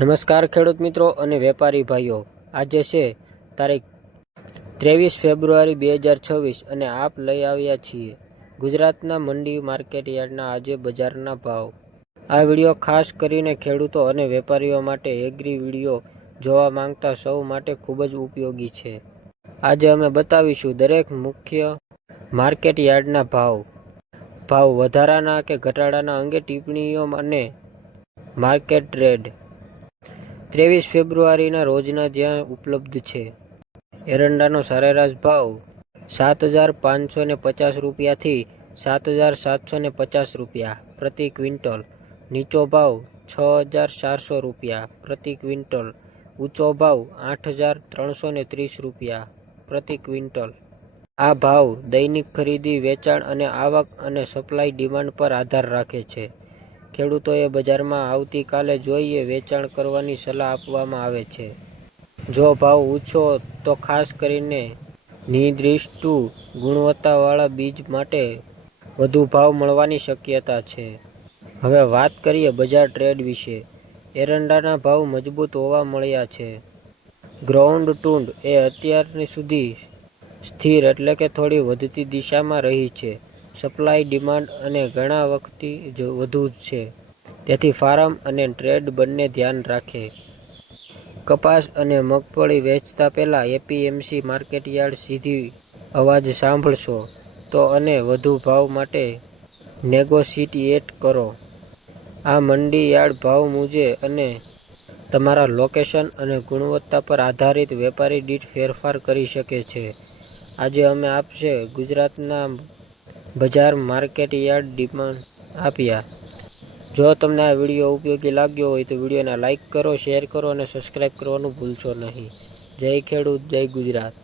નમસ્કાર ખેડૂત મિત્રો અને વેપારી ભાઈઓ, આજે છે તારીખ 23 ફેબ્રુઆરી 2026 અને આપ લઈ આવ્યા છીએ ગુજરાતના મંડી માર્કેટ યાર્ડના આજે બજારના ભાવ। આ વિડીયો ખાસ કરીને ખેડૂતો અને વેપારીઓ માટે એગ્રી વિડીયો જોવા માંગતા સૌ માટે ખૂબ જ ઉપયોગી છે। આજે અમે બતાવીશું દરેક મુખ્ય માર્કેટ યાર્ડના ભાવ વધારાના કે ઘટાડાના અંગે ટિપ્પણીઓ અને માર્કેટ ટ્રેડ 23 ફેબ્રુઆરીના રોજના જ્યાં ઉપલબ્ધ છે। એરંડાનો સરેરાશ ભાવ 7,550 રૂપિયાથી 7,750 રૂપિયા પ્રતિ ક્વિન્ટલ, નીચો ભાવ 6,400 રૂપિયા પ્રતિ ક્વિન્ટલ, ઊંચો ભાવ 8,330 રૂપિયા પ્રતિ ક્વિન્ટલ। આ ભાવ દૈનિક ખરીદી, વેચાણ અને આવક અને સપ્લાય ડિમાન્ડ પર આધાર રાખે છે। ખેડૂતોએ બજારમાં આવતીકાલે જોઈને વેચાણ કરવાની સલાહ આપવામાં આવે છે। જો ભાવ ઊંચો તો ખાસ કરીને નિર્દિષ્ટ ગુણવત્તાવાળા બીજ માટે વધુ ભાવ મળવાની શક્યતા છે। હવે વાત કરીએ બજાર ટ્રેડ વિશે। એરંડાના ભાવ મજબૂત જોવા મળ્યા છે। ગ્રાઉન્ડ ટ્રુથ એ અત્યાર સુધી સ્થિર એટલે કે થોડી વધતી દિશામાં રહી છે। સપ્લાય ડિમાન્ડ અને ઘણા વખતથી વધુ છે, તેથી ફાર્મ અને ટ્રેડ બંને ધ્યાન રાખે। કપાસ અને મગફળી વેચતા પહેલા એપીએમસી માર્કેટયાર્ડ સીધી અવાજ સાંભળશો તો અને વધુ ભાવ માટે નેગોશિએટ કરો। આ મંડી યાર્ડ ભાવ મુજબ અને તમારા લોકેશન અને ગુણવત્તા પર આધારિત વેપારી દીઠ ફેરફાર કરી શકે છે। આજે અમે આપશે ગુજરાતના બજાર માર્કેટ યાર્ડ ડિમાન્ડ આપ્યા। જો તમને આ વિડીયો ઉપયોગી લાગ્યો હોય તો વિડીયોને લાઇક કરો, શેર કરો અને સબસ્ક્રાઇબ કરવાનું ભૂલશો નહીં। જય ખેડૂત, જય ગુજરાત।